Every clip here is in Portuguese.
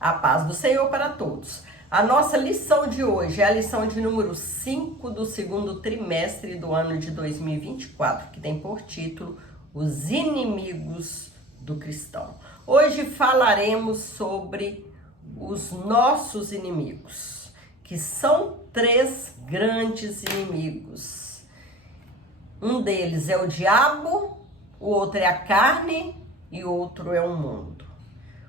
A paz do Senhor para todos. A nossa lição de hoje é a lição de número 5 do segundo trimestre do ano de 2024, que tem por título Os Inimigos do Cristão. Hoje falaremos sobre os nossos inimigos, que são 3 grandes inimigos. Um deles é o diabo, o outro é a carne e o outro é o mundo.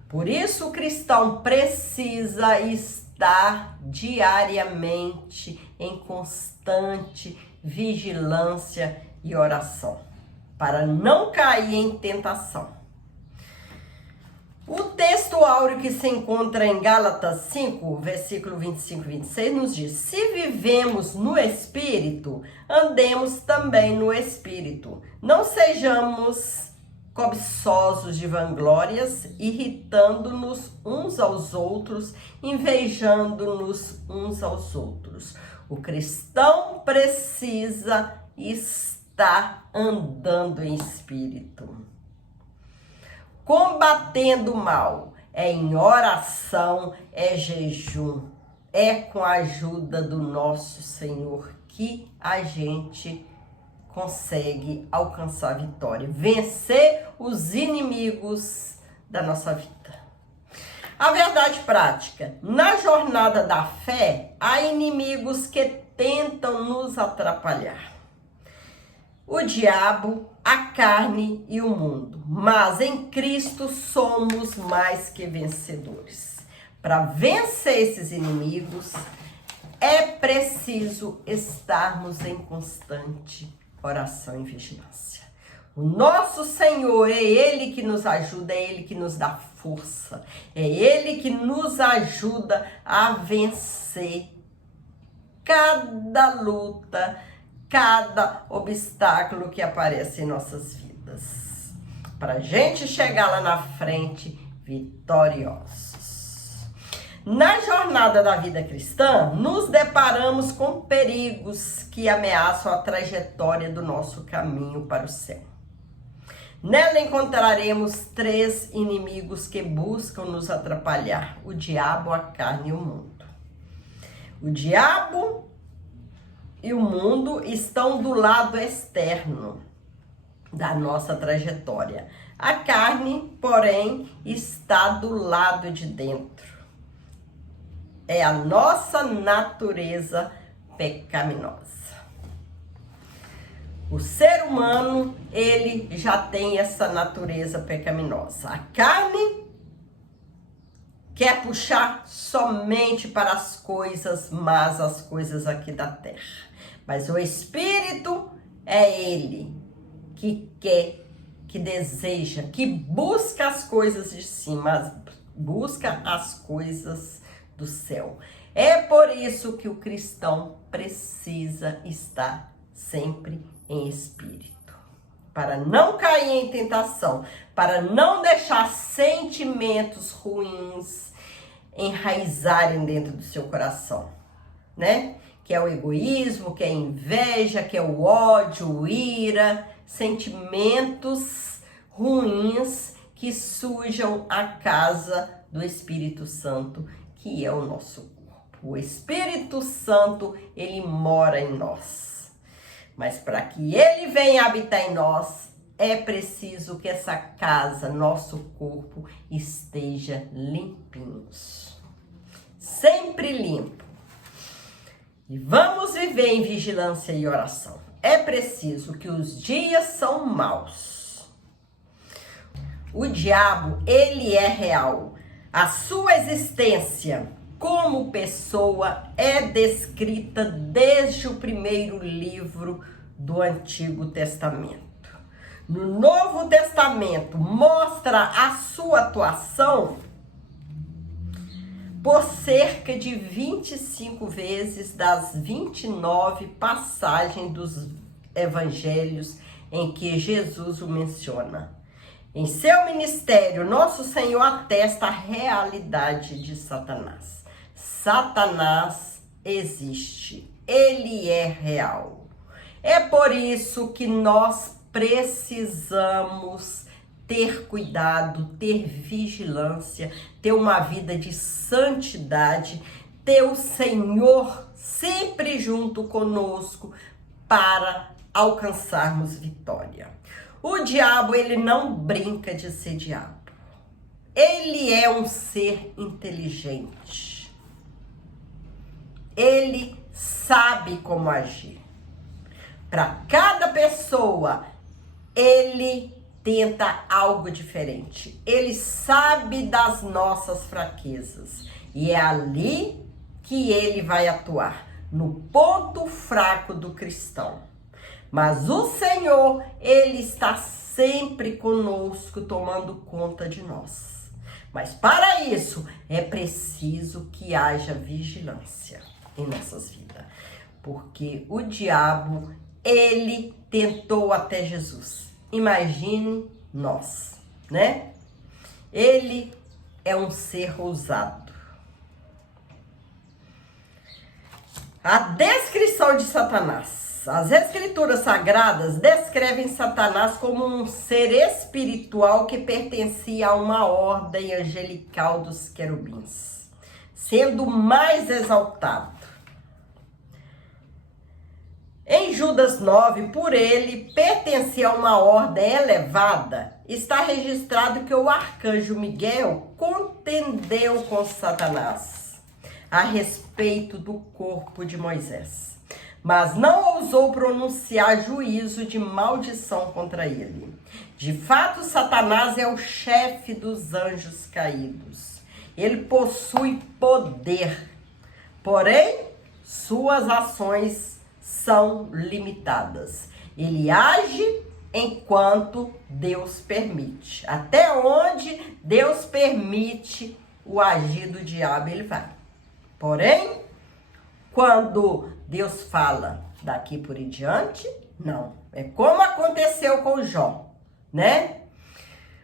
Por isso, o cristão precisa estar diariamente em constante vigilância e oração, para não cair em tentação. O texto áureo que se encontra em Gálatas 5, versículo 25 e 26, nos diz: se vivemos no Espírito, andemos também no Espírito. Não sejamos cobiçosos de vanglórias, irritando-nos uns aos outros, invejando-nos uns aos outros. O cristão precisa estar andando em espírito, combatendo o mal. É em oração, é jejum, é com a ajuda do nosso Senhor que a gente consegue alcançar a vitória, vencer os inimigos da nossa vida. A verdade prática: na jornada da fé, há inimigos que tentam nos atrapalhar. O diabo, a carne e o mundo. Mas em Cristo somos mais que vencedores. Para vencer esses inimigos, é preciso estarmos em constante oração e vigilância. O nosso Senhor, é Ele que nos ajuda, é Ele que nos dá força, é Ele que nos ajuda a vencer cada luta, cada obstáculo que aparece em nossas vidas, para a gente chegar lá na frente vitoriosos. Na jornada da vida cristã, nos deparamos com perigos que ameaçam a trajetória do nosso caminho para o céu. Nela encontraremos 3 inimigos que buscam nos atrapalhar: o diabo, a carne e o mundo. O diabo e o mundo estão do lado externo da nossa trajetória. A carne, porém, está do lado de dentro. É a nossa natureza pecaminosa. O ser humano, ele já tem essa natureza pecaminosa. A carne quer puxar somente para as coisas más, as coisas aqui da terra. Mas o Espírito é ele que quer, que deseja, que busca as coisas de cima, busca as coisas do céu. É por isso que o cristão precisa estar sempre em espírito, para não cair em tentação, para não deixar sentimentos ruins enraizarem dentro do seu coração, né? Que é o egoísmo, que é a inveja, que é o ódio, o ira, sentimentos ruins que sujam a casa do Espírito Santo, que é o nosso corpo. O Espírito Santo, ele mora em nós. Mas para que ele venha habitar em nós, é preciso que essa casa, nosso corpo, esteja limpinhos. Sempre limpo. E vamos viver em vigilância e oração. É preciso que os dias são maus. O diabo, ele é real. A sua existência como pessoa é descrita desde o primeiro livro do Antigo Testamento. No Novo Testamento mostra a sua atuação por cerca de 25 vezes das 29 passagens dos evangelhos em que Jesus o menciona. Em seu ministério, nosso Senhor atesta a realidade de Satanás. Satanás existe, ele é real. É por isso que nós precisamos ter cuidado, ter vigilância, ter uma vida de santidade, ter o Senhor sempre junto conosco para alcançarmos vitória. O diabo, ele não brinca de ser diabo. Ele é um ser inteligente. Ele sabe como agir. Para cada pessoa, ele tenta algo diferente. Ele sabe das nossas fraquezas. E é ali que ele vai atuar, no ponto fraco do cristão. Mas o Senhor, ele está sempre conosco, tomando conta de nós. Mas para isso, é preciso que haja vigilância em nossas vidas. Porque o diabo, ele tentou até Jesus. Imagine nós, né? Ele é um ser ousado. A descrição de Satanás. As escrituras sagradas descrevem Satanás como um ser espiritual que pertencia a uma ordem angelical dos querubins, sendo mais exaltado. Em Judas 9, por ele pertencia a uma ordem elevada, está registrado que o arcanjo Miguel contendeu com Satanás a respeito do corpo de Moisés, mas não ousou pronunciar juízo de maldição contra ele. De fato, Satanás é o chefe dos anjos caídos. Ele possui poder, porém, suas ações são limitadas. Ele age enquanto Deus permite. Até onde Deus permite o agir do diabo, ele vai. Porém, quando Deus fala daqui por em diante, não. É como aconteceu com Jó, né?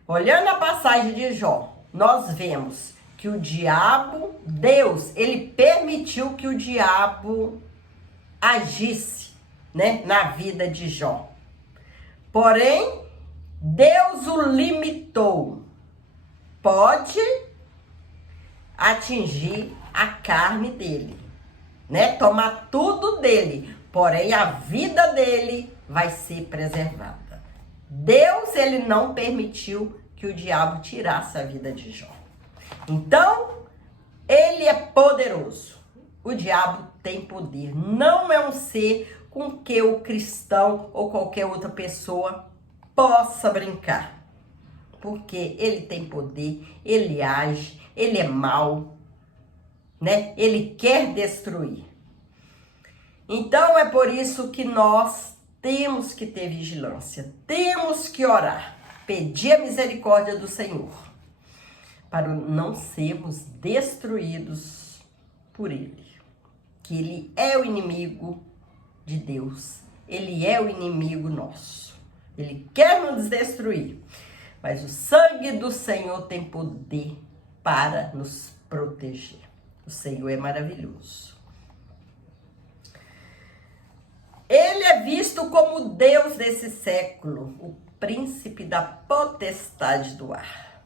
Olhando a passagem de Jó, nós vemos que o diabo, Deus, ele permitiu que o diabo agisse, né, na vida de Jó. Porém, Deus o limitou. Pode atingir a carne dele, né? Tomar tudo dele, porém a vida dele vai ser preservada. Deus, ele não permitiu que o diabo tirasse a vida de Jó. Então, ele é poderoso. O diabo tem poder. Não é um ser com que o cristão ou qualquer outra pessoa possa brincar. Porque ele tem poder, ele age, ele é mau, né? Ele quer destruir. Então é por isso que nós temos que ter vigilância, temos que orar, pedir a misericórdia do Senhor, para não sermos destruídos por ele. Que ele é o inimigo de Deus, ele é o inimigo nosso, ele quer nos destruir, mas o sangue do Senhor tem poder para nos proteger. O Senhor é maravilhoso. Ele é visto como Deus desse século, o príncipe da potestade do ar.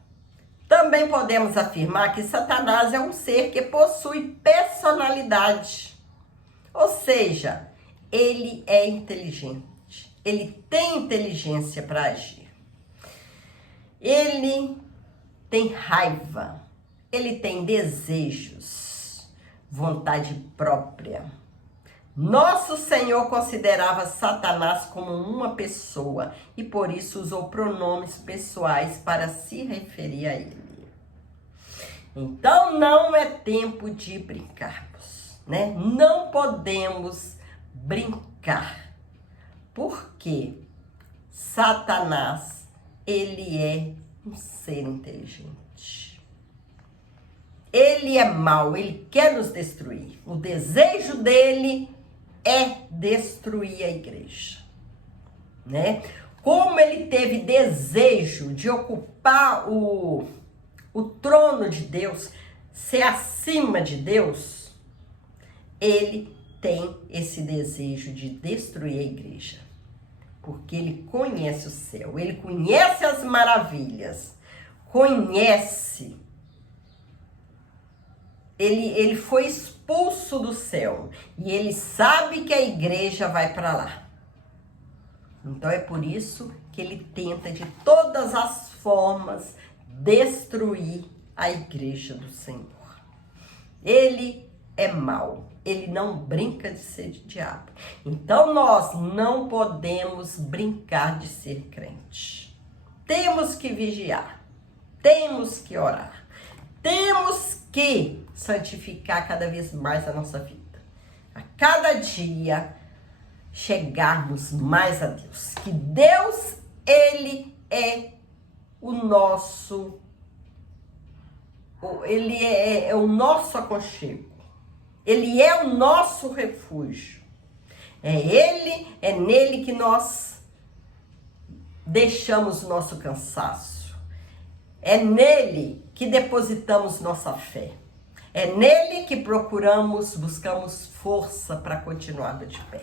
Também podemos afirmar que Satanás é um ser que possui personalidade. Ou seja, ele é inteligente. Ele tem inteligência para agir. Ele tem raiva. Ele tem desejos, vontade própria. Nosso Senhor considerava Satanás como uma pessoa e por isso usou pronomes pessoais para se referir a ele. Então não é tempo de brincarmos, né? Não podemos brincar, porque Satanás, ele é um ser inteligente. Ele é mau, ele quer nos destruir. O desejo dele é destruir a igreja, né? Como ele teve desejo de ocupar o trono de Deus, ser acima de Deus, ele tem esse desejo de destruir a igreja. porque ele conhece o céu, ele conhece as maravilhas, conhece. Ele foi expulso do céu e ele sabe que a igreja vai para lá. Então é por isso que ele tenta de todas as formas destruir a igreja do Senhor. Ele é mau, ele não brinca de ser de diabo. Então nós não podemos brincar de ser crente. Temos que vigiar, temos que orar, temos que santificar cada vez mais a nossa vida. A cada dia chegarmos mais a Deus. Que Deus, ele é o nosso, ele é o nosso aconchego. Ele é o nosso refúgio. É nele que nós deixamos o nosso cansaço. É nele que depositamos nossa fé. É nele que buscamos força para continuar de pé.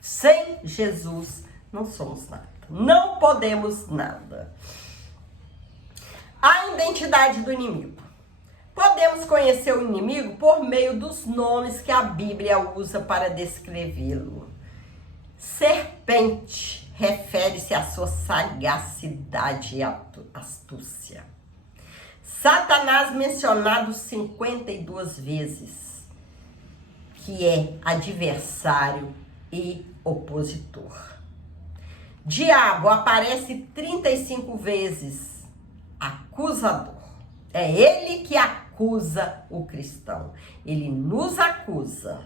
Sem Jesus não somos nada. Não podemos nada. A identidade do inimigo. Podemos conhecer o inimigo por meio dos nomes que a Bíblia usa para descrevê-lo. Serpente refere-se à sua sagacidade e astúcia. Satanás mencionado 52 vezes, que é adversário e opositor. Diabo aparece 35 vezes, acusador. É ele que acusa o cristão. Ele nos acusa.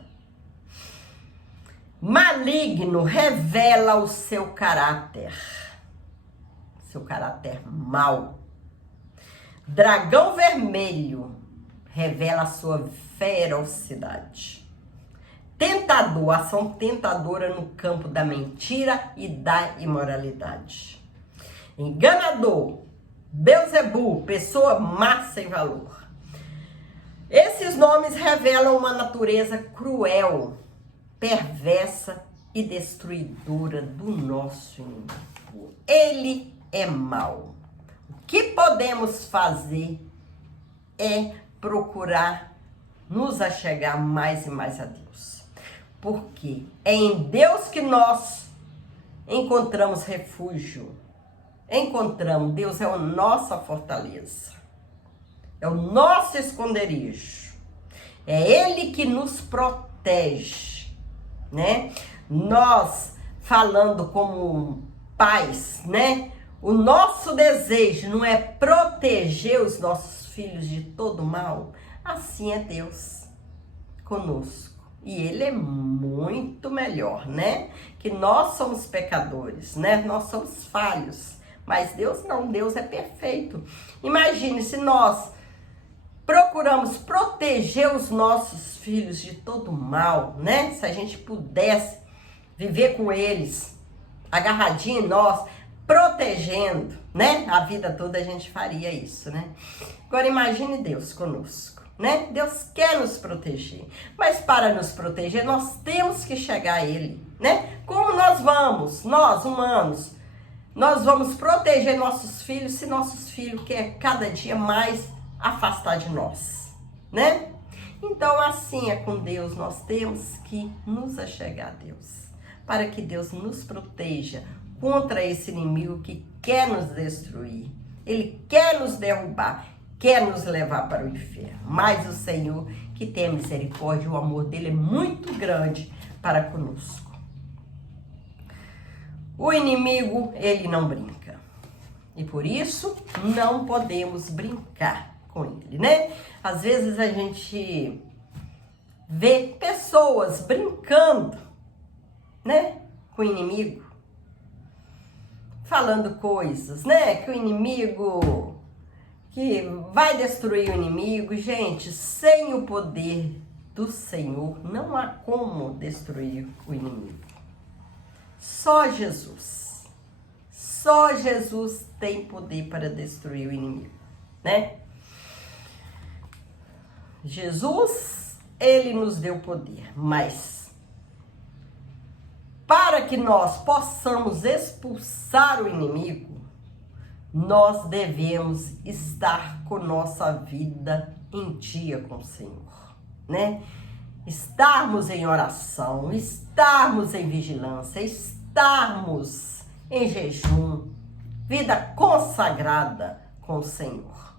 Maligno revela o seu caráter mau. Dragão vermelho revela a sua ferocidade. Tentador, ação tentadora no campo da mentira e da imoralidade. Enganador, Belzebu, pessoa má sem valor. Esses nomes revelam uma natureza cruel, perversa e destruidora do nosso inimigo. Ele é mau. O que podemos fazer é procurar nos achegar mais e mais a Deus. Porque é em Deus que nós encontramos refúgio. Deus é a nossa fortaleza. É o nosso esconderijo. É Ele que nos protege, né? Nós, falando como pais, né? O nosso desejo não é proteger os nossos filhos de todo mal. Assim é Deus conosco. E Ele é muito melhor, né? Que nós somos pecadores, né? Nós somos falhos. Mas Deus não, Deus é perfeito. Imagine se nós procuramos proteger os nossos filhos de todo mal, né? Se a gente pudesse viver com eles, agarradinho em nós, protegendo, né? A vida toda a gente faria isso, né? Agora imagine Deus conosco, né? Deus quer nos proteger, mas para nos proteger nós temos que chegar a Ele, né? Como nós humanos, nós vamos proteger nossos filhos se nossos filhos querem cada dia mais afastar de nós, né? Então assim é com Deus, nós temos que nos achegar a Deus, para que Deus nos proteja contra esse inimigo que quer nos destruir. Ele quer nos derrubar, quer nos levar para o inferno. Mas o Senhor, que tem misericórdia, o amor dele é muito grande para conosco. O inimigo, ele não brinca. E por isso, não podemos brincar com ele, né? Às vezes a gente vê pessoas brincando, né? Com o inimigo. Falando coisas, né? Que o inimigo, que vai destruir o inimigo. Gente, sem o poder do Senhor, não há como destruir o inimigo. Só Jesus tem poder para destruir o inimigo, né? Jesus, ele nos deu poder, mas para que que nós possamos expulsar o inimigo, nós devemos estar com nossa vida em dia com o Senhor, né? Estarmos em oração, estarmos em vigilância, estarmos em jejum, vida consagrada com o Senhor.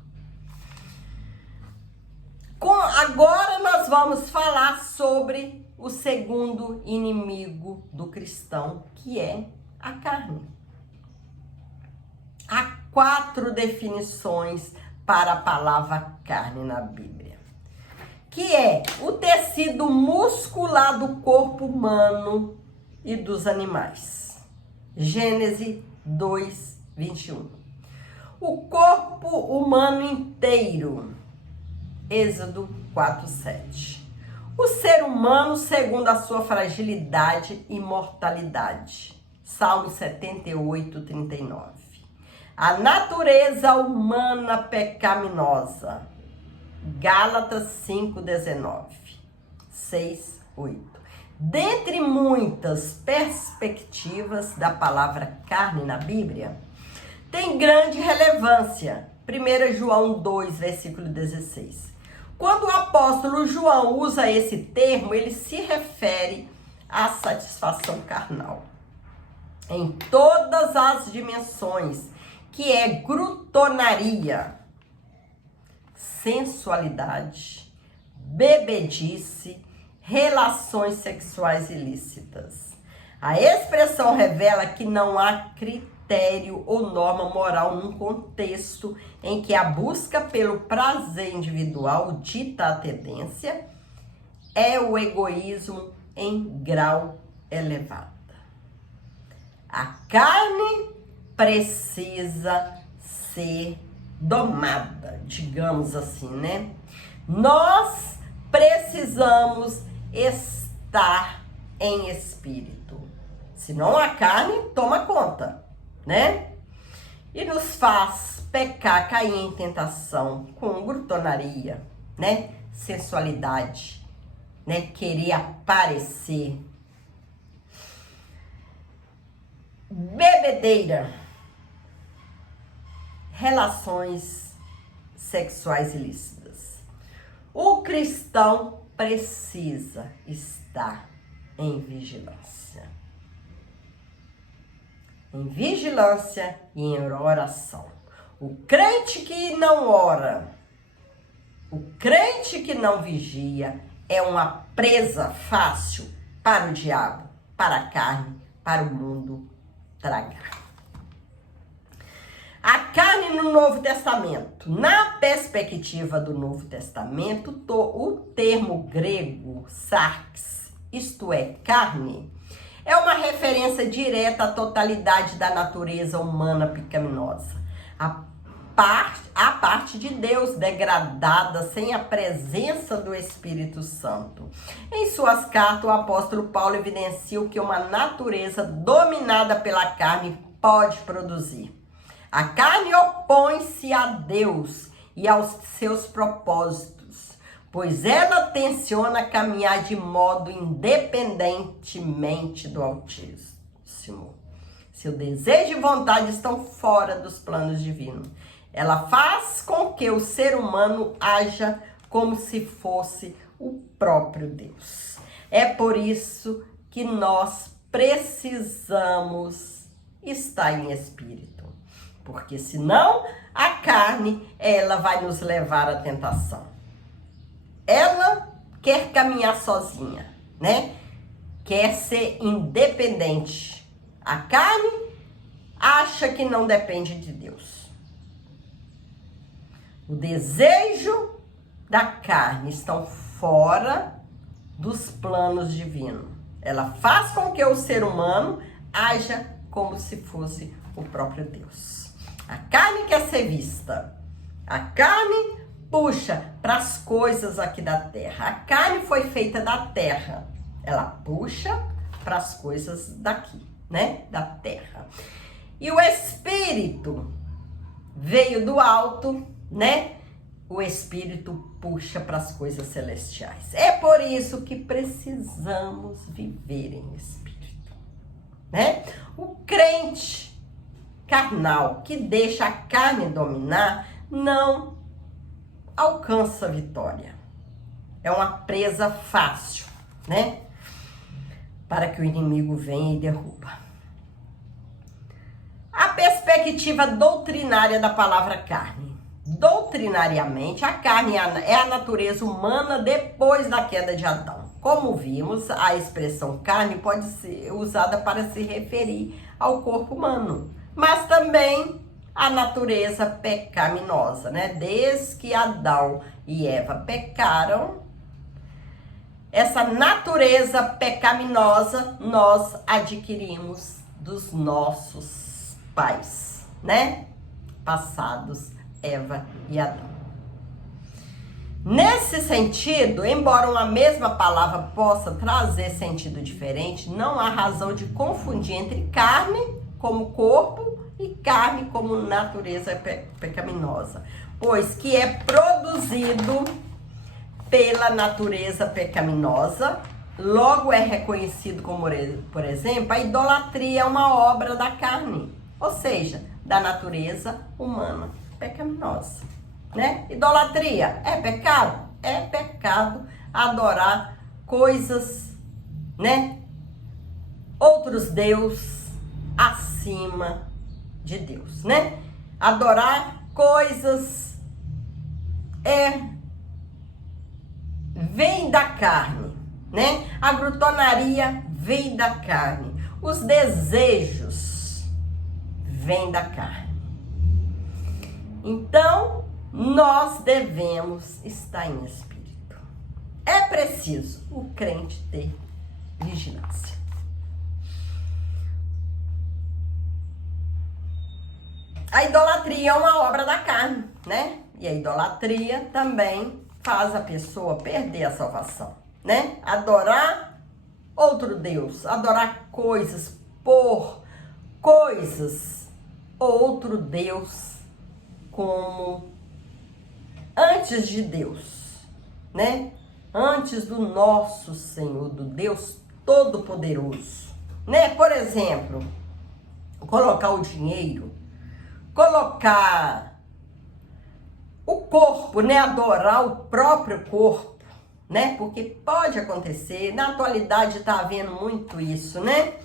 Agora nós vamos falar sobre o segundo inimigo do cristão, que é a carne. Há 4 definições para a palavra carne na Bíblia, que é o tecido muscular do corpo humano e dos animais. Gênesis 2, 21. O corpo humano inteiro. Êxodo 4, 7. O ser humano segundo a sua fragilidade e mortalidade. Salmo 78, 39. A natureza humana pecaminosa. Gálatas 5, 19. 6, 8. Dentre muitas perspectivas da palavra carne na Bíblia, tem grande relevância 1 João 2, versículo 16. Quando o apóstolo João usa esse termo, ele se refere à satisfação carnal em todas as dimensões, que é glutonaria, sensualidade, bebedice, relações sexuais ilícitas. A expressão revela que não há critério ou norma moral num contexto em que a busca pelo prazer individual dita a tendência é o egoísmo em grau elevado. A carne precisa ser domada, digamos assim, né? Nós precisamos estar em espírito, senão a carne toma conta, né? E nos faz pecar, cair em tentação com glutonaria, né? Sensualidade, né? Querer aparecer, bebedeira, relações sexuais ilícitas. O cristão precisa estar em vigilância. Em vigilância e em oração. O crente que não ora, o crente que não vigia, é uma presa fácil para o diabo, para a carne, para o mundo tragar. A carne no Novo Testamento. Na perspectiva do Novo Testamento, o termo grego sarx, isto é, carne, é uma referência direta à totalidade da natureza humana pecaminosa. A parte de Deus degradada sem a presença do Espírito Santo. Em suas cartas, o apóstolo Paulo evidencia o que uma natureza dominada pela carne pode produzir. A carne opõe-se a Deus e aos seus propósitos, pois ela tenciona caminhar de modo independentemente do Altíssimo. Seu desejo e vontade estão fora dos planos divinos. Ela faz com que o ser humano haja como se fosse o próprio Deus. É por isso que nós precisamos estar em espírito. Porque senão a carne, ela vai nos levar à tentação. Ela quer caminhar sozinha, né? Quer ser independente. A carne acha que não depende de Deus. O desejo da carne estão fora dos planos divinos. Ela faz com que o ser humano haja como se fosse o próprio Deus. A carne quer ser vista. A carne puxa para as coisas aqui da terra. A carne foi feita da terra. Ela puxa para as coisas daqui, né? Da terra. E o espírito veio do alto, né? O espírito puxa para as coisas celestiais. É por isso que precisamos viver em espírito, né? O crente carnal que deixa a carne dominar não alcança vitória. É uma presa fácil, né? Para que o inimigo venha e derruba. A perspectiva doutrinária da palavra carne. Doutrinariamente, a carne é a natureza humana depois da queda de Adão. Como vimos, a expressão carne pode ser usada para se referir ao corpo humano, mas também a natureza pecaminosa, né? Desde que Adão e Eva pecaram, essa natureza pecaminosa nós adquirimos dos nossos pais, né? Passados, Eva e Adão. Nesse sentido, embora uma mesma palavra possa trazer sentido diferente, não há razão de confundir entre carne como corpo e carne como natureza pecaminosa, pois que é produzido pela natureza pecaminosa, logo é reconhecido como, por exemplo, a idolatria é uma obra da carne, ou seja, da natureza humana pecaminosa, né? Idolatria é pecado? É pecado adorar coisas, né? Outros deuses acima de Deus, né? Adorar coisas vem da carne, né? A glutonaria vem da carne. Os desejos vêm da carne. Então, nós devemos estar em espírito. É preciso o crente ter vigilância. A idolatria é uma obra da carne, né? E a idolatria também faz a pessoa perder a salvação, né? Adorar outro Deus, adorar coisas por coisas, outro Deus como antes de Deus, né? Antes do nosso Senhor, do Deus Todo-Poderoso, né? Por exemplo, colocar o dinheiro, colocar o corpo, né? Adorar o próprio corpo, né? Porque pode acontecer, na atualidade tá havendo muito isso, né?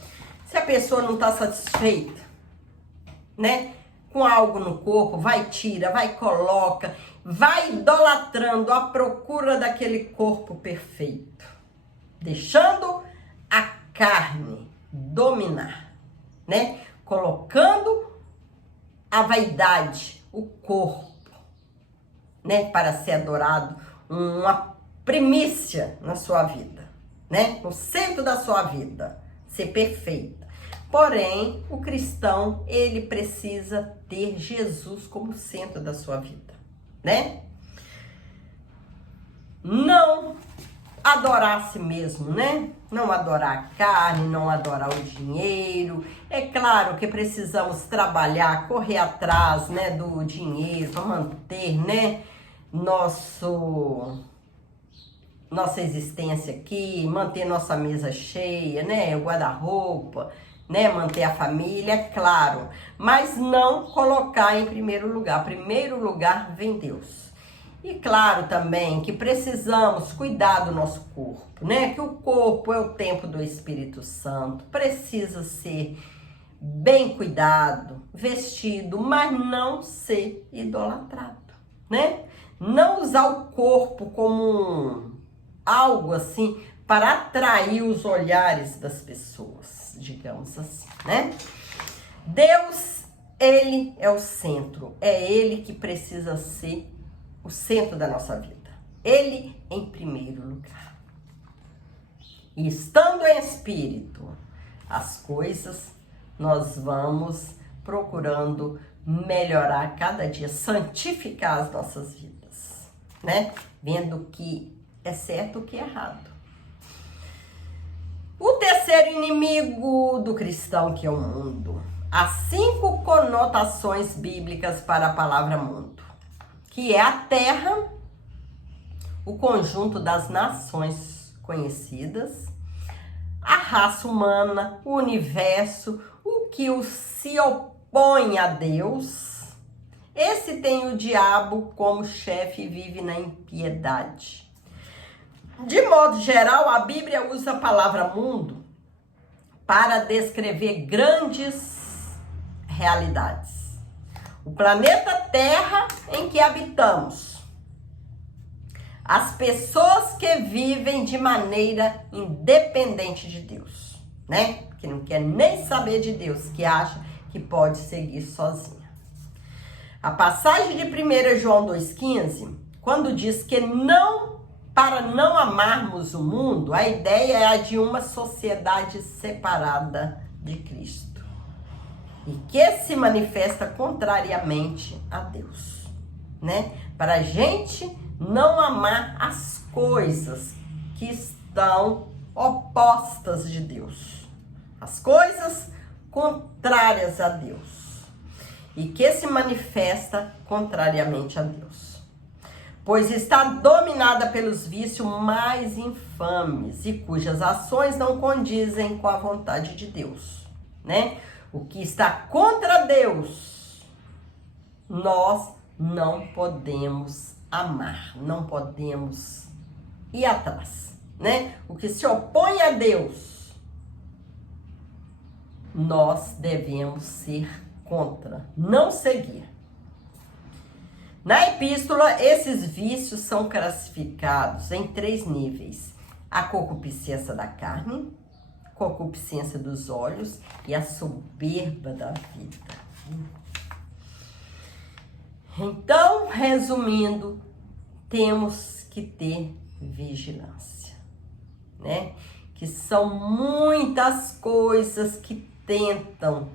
Se a pessoa não tá satisfeita, né? Com algo no corpo, vai tira, vai coloca, vai idolatrando à procura daquele corpo perfeito, deixando a carne dominar, né? Colocando a vaidade, o corpo, né? Para ser adorado, uma primícia na sua vida, né? No centro da sua vida, ser perfeita. Porém, o cristão, ele precisa ter Jesus como centro da sua vida, né? Não adorar a si mesmo, né? Não adorar a carne, não adorar o dinheiro. É claro que precisamos trabalhar, correr atrás, né, do dinheiro para manter, né, nossa existência aqui, manter nossa mesa cheia, né, o guarda-roupa, né, manter a família, é claro, mas não colocar em primeiro lugar. Primeiro lugar vem Deus. E claro também que precisamos cuidar do nosso corpo, né? Que o corpo é o templo do Espírito Santo, precisa ser bem cuidado, vestido, mas não ser idolatrado, né? Não usar o corpo como algo assim para atrair os olhares das pessoas, digamos assim, né? Deus, ele é o centro, é ele que precisa ser o centro da nossa vida. Ele em primeiro lugar. E estando em espírito, as coisas nós vamos procurando melhorar cada dia, santificar as nossas vidas, né? Vendo o que é certo e o que é errado. O terceiro inimigo do cristão, que é o mundo. Há 5 conotações bíblicas para a palavra mundo, que é a terra, o conjunto das nações conhecidas, a raça humana, o universo, o que se opõe a Deus. Esse tem o diabo como chefe e vive na impiedade. De modo geral, a Bíblia usa a palavra mundo para descrever grandes realidades. O planeta Terra em que habitamos. As pessoas que vivem de maneira independente de Deus, né? Que não quer nem saber de Deus, que acha que pode seguir sozinha. A passagem de 1 João 2,15, quando diz que para não amarmos o mundo, a ideia é a de uma sociedade separada de Cristo e que se manifesta contrariamente a Deus, né? Para a gente não amar as coisas que estão opostas de Deus, as coisas contrárias a Deus e que se manifesta contrariamente a Deus. Pois está dominada pelos vícios mais infames e cujas ações não condizem com a vontade de Deus, né? O que está contra Deus, nós não podemos amar, não podemos ir atrás, né? O que se opõe a Deus, nós devemos ser contra, não seguir. Na epístola, esses vícios são classificados em 3 níveis: a concupiscência da carne, concupiscência dos olhos e a soberba da vida. Então, resumindo, temos que ter vigilância, né? Que são muitas coisas que tentam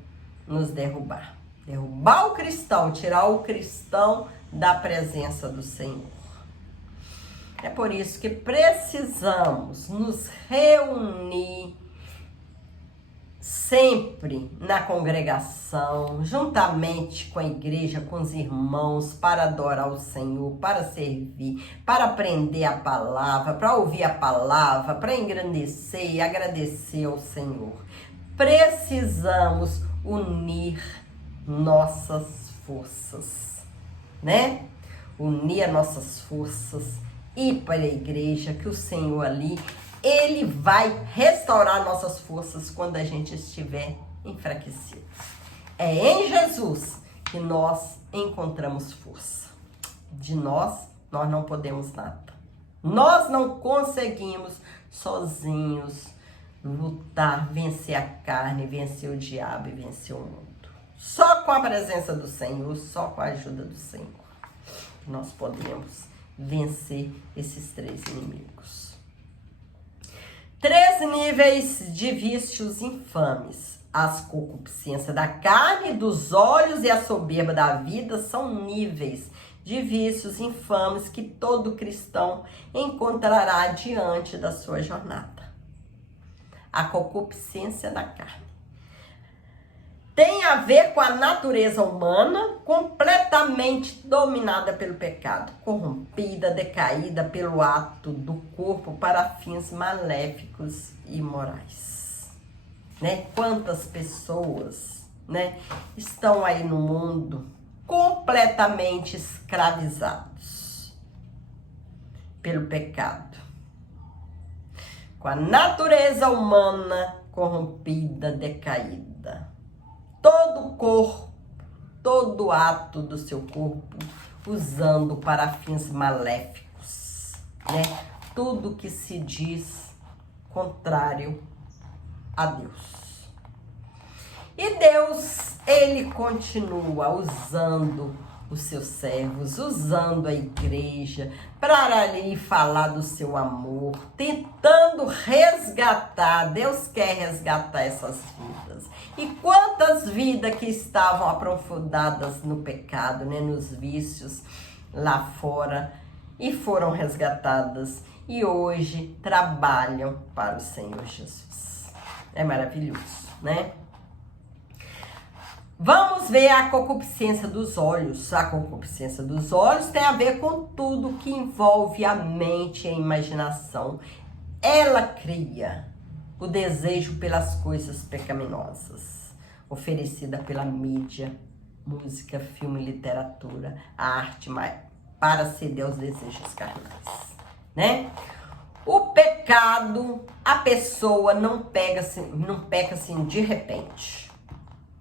nos derrubar. Derrubar o cristão, tirar o cristão da presença do Senhor. É por isso que precisamos nos reunir sempre na congregação, juntamente com a igreja, com os irmãos, para adorar o Senhor, para servir, para aprender a palavra, para ouvir a palavra, para engrandecer e agradecer ao Senhor. Precisamos unir nossas forças, né? Unir as nossas forças, ir para a igreja, que o Senhor ali, Ele vai restaurar nossas forças quando a gente estiver enfraquecido. É em Jesus que nós encontramos força. De nós não podemos nada. Nós não conseguimos sozinhos lutar, vencer a carne, vencer o diabo e vencer o mundo. Só com a presença do Senhor, só com a ajuda do Senhor, nós podemos vencer esses 3 inimigos. 3 níveis de vícios infames. As concupiscências da carne, dos olhos e a soberba da vida são níveis de vícios infames que todo cristão encontrará diante da sua jornada. A concupiscência da carne tem a ver com a natureza humana completamente dominada pelo pecado, corrompida, decaída pelo ato do corpo para fins maléficos e imorais. Né? Quantas pessoas, né, estão aí no mundo completamente escravizados pelo pecado, com a natureza humana corrompida, decaída. Todo o corpo, todo ato do seu corpo usando para fins maléficos, né? Tudo que se diz contrário a Deus. E Deus, Ele continua usando os seus servos, usando a igreja para ali falar do seu amor, tentando resgatar. Deus quer resgatar essas vidas. E quantas vidas que estavam aprofundadas no pecado, né, nos vícios lá fora, e foram resgatadas e hoje trabalham para o Senhor Jesus. É maravilhoso, né? Vamos ver a concupiscência dos olhos. A concupiscência dos olhos tem a ver com tudo que envolve a mente e a imaginação. Ela cria o desejo pelas coisas pecaminosas, oferecida pela mídia, música, filme, literatura, a arte, para ceder aos desejos carnais, né? O pecado, a pessoa não peca assim de repente,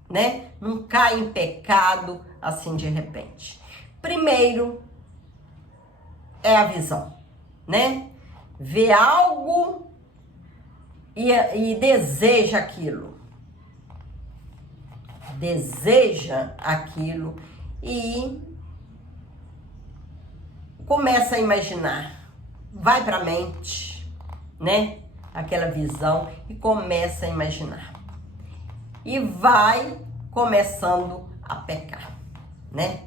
né? Não cai em pecado assim de repente. Primeiro é a visão, né? Vê algo e deseja aquilo. Deseja aquilo e começa a imaginar. Vai para a mente, né? Aquela visão e começa a imaginar. E vai começando a pecar, né?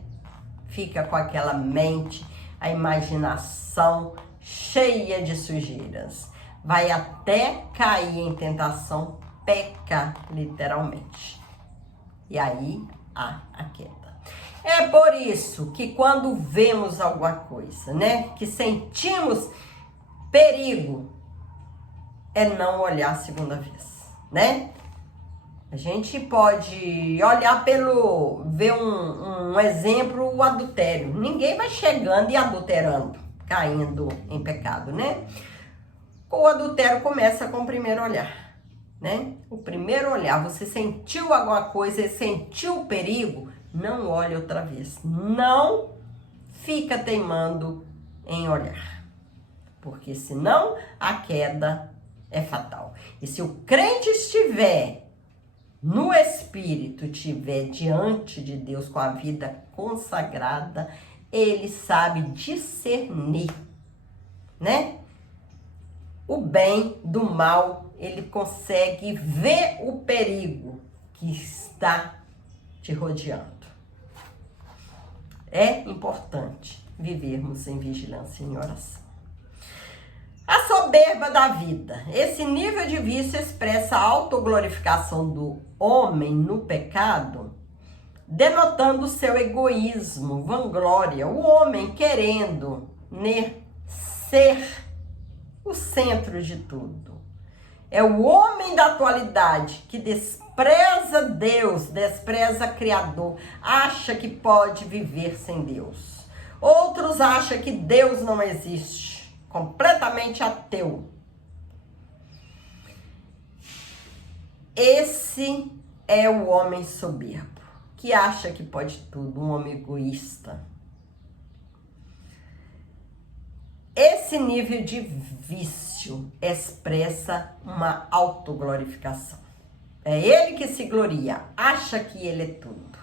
Fica com aquela mente, a imaginação cheia de sujeiras. Vai até cair em tentação, peca literalmente. E aí há a queda. É por isso que quando vemos alguma coisa, né, que sentimos perigo, é não olhar a segunda vez, né? A gente pode olhar ver um exemplo, o adultério. Ninguém vai chegando e adulterando, caindo em pecado, né? O adultério começa com o primeiro olhar, né? O primeiro olhar, você sentiu alguma coisa, sentiu o perigo, não olhe outra vez. Não fica teimando em olhar, porque senão a queda é fatal. E se o crente estiver no Espírito, estiver diante de Deus com a vida consagrada, ele sabe discernir, né? O bem do mal, ele consegue ver o perigo que está te rodeando. É importante vivermos em vigilância e em oração. A soberba da vida. Esse nível de vício expressa a autoglorificação do homem no pecado, denotando seu egoísmo, vanglória. O homem querendo, né, ser o centro de tudo. É o homem da atualidade que despreza Deus, despreza Criador, acha que pode viver sem Deus. Outros acham que Deus não existe, completamente ateu. Esse é o homem soberbo, que acha que pode tudo, um homem egoísta. Esse nível de vício expressa uma autoglorificação. É ele que se gloria, acha que ele é tudo.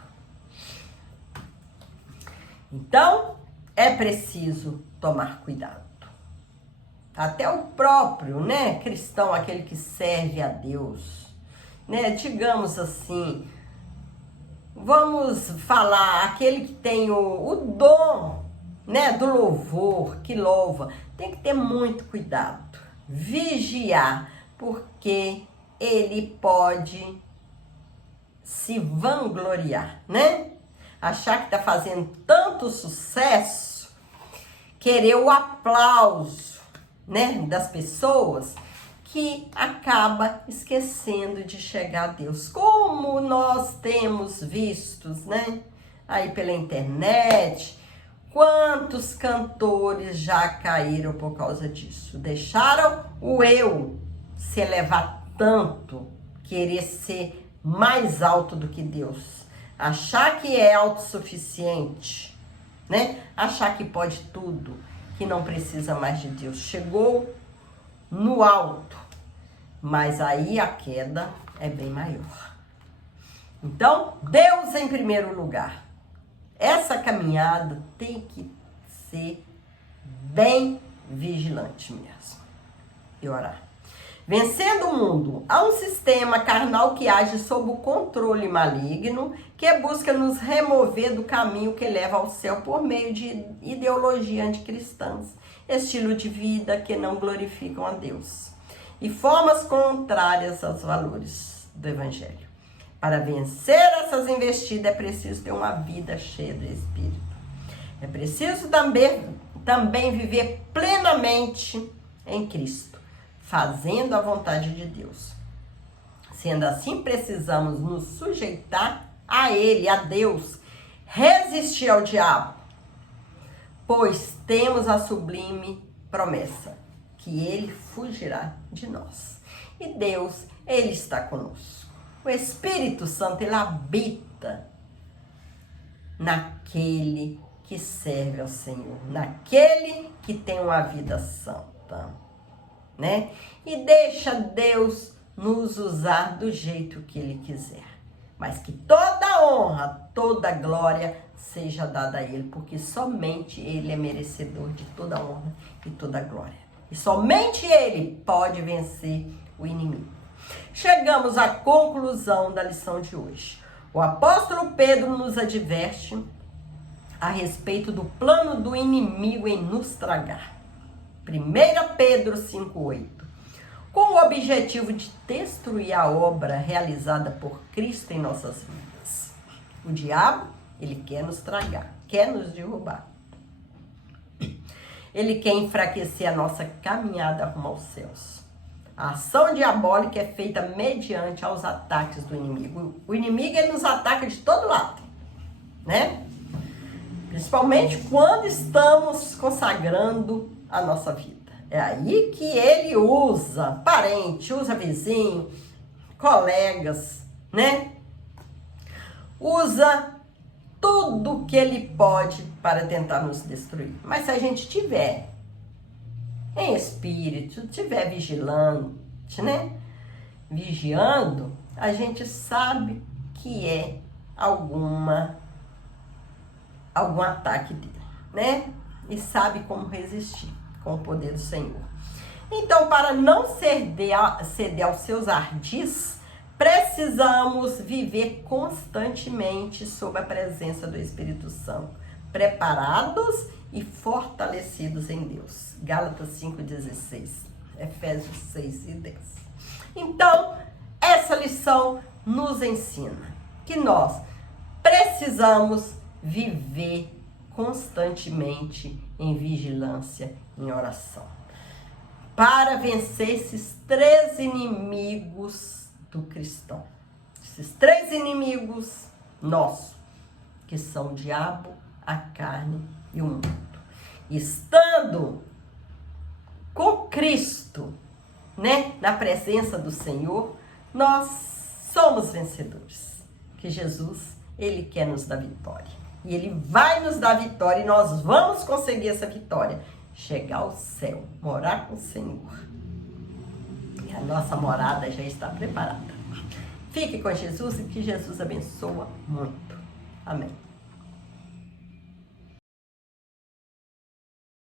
Então, é preciso tomar cuidado. Até o próprio, né, cristão, aquele que serve a Deus, né, digamos assim, vamos falar, aquele que tem o dom, né, do louvor, que louva, tem que ter muito cuidado, vigiar, porque ele pode se vangloriar, né? Achar que tá fazendo tanto sucesso, querer o aplauso, né, das pessoas, que acaba esquecendo de chegar a Deus. Como nós temos vistos, né, aí pela internet, quantos cantores já caíram por causa disso? Deixaram o eu se elevar tanto, querer ser mais alto do que Deus, achar que é autossuficiente, né? Achar que pode tudo, que não precisa mais de Deus. Chegou no alto, mas aí a queda é bem maior. Então, Deus em primeiro lugar. Essa caminhada tem que ser bem vigilante mesmo e orar. Vencendo o mundo, há um sistema carnal que age sob o controle maligno, que busca nos remover do caminho que leva ao céu por meio de ideologia anticristãs, estilo de vida que não glorificam a Deus e formas contrárias aos valores do Evangelho. Para vencer essas investidas é preciso ter uma vida cheia do Espírito. É preciso também viver plenamente em Cristo, fazendo a vontade de Deus. Sendo assim, precisamos nos sujeitar a Ele, a Deus, resistir ao diabo, pois temos a sublime promessa que Ele fugirá de nós. E Deus, Ele está conosco. O Espírito Santo, Ele habita naquele que serve ao Senhor, naquele que tem uma vida santa, né? E deixa Deus nos usar do jeito que Ele quiser. Mas que toda honra, toda glória seja dada a Ele, porque somente Ele é merecedor de toda honra e toda glória. E somente Ele pode vencer o inimigo. Chegamos à conclusão da lição de hoje. O apóstolo Pedro nos adverte a respeito do plano do inimigo em nos tragar. 1 Pedro 5,8. Com o objetivo de destruir a obra realizada por Cristo em nossas vidas. O diabo, ele quer nos tragar, quer nos derrubar. Ele quer enfraquecer a nossa caminhada rumo aos céus. A ação diabólica é feita mediante aos ataques do inimigo. O inimigo, ele nos ataca de todo lado, né? Principalmente quando estamos consagrando a nossa vida. É aí que ele usa parente, usa vizinho, colegas, né? Usa tudo que ele pode para tentar nos destruir. Mas se a gente tiver em espírito, tiver vigilante, né? Vigiando, a gente sabe que é algum ataque dele, né? E sabe como resistir com o poder do Senhor. Então, para não ceder aos seus ardis, precisamos viver constantemente sob a presença do Espírito Santo, preparados e fortalecidos em Deus. Gálatas 5,16, Efésios 6:10. Então, essa lição nos ensina que nós precisamos viver constantemente em vigilância, em oração, para vencer esses 3 inimigos do cristão. Esses 3 inimigos nossos, que são o diabo, a carne e o mundo. Estando com Cristo, né, na presença do Senhor, nós somos vencedores. Que Jesus, Ele quer nos dar vitória. E Ele vai nos dar vitória e nós vamos conseguir essa vitória. Chegar ao céu, morar com o Senhor. E a nossa morada já está preparada. Fique com Jesus e que Jesus abençoa muito. Amém.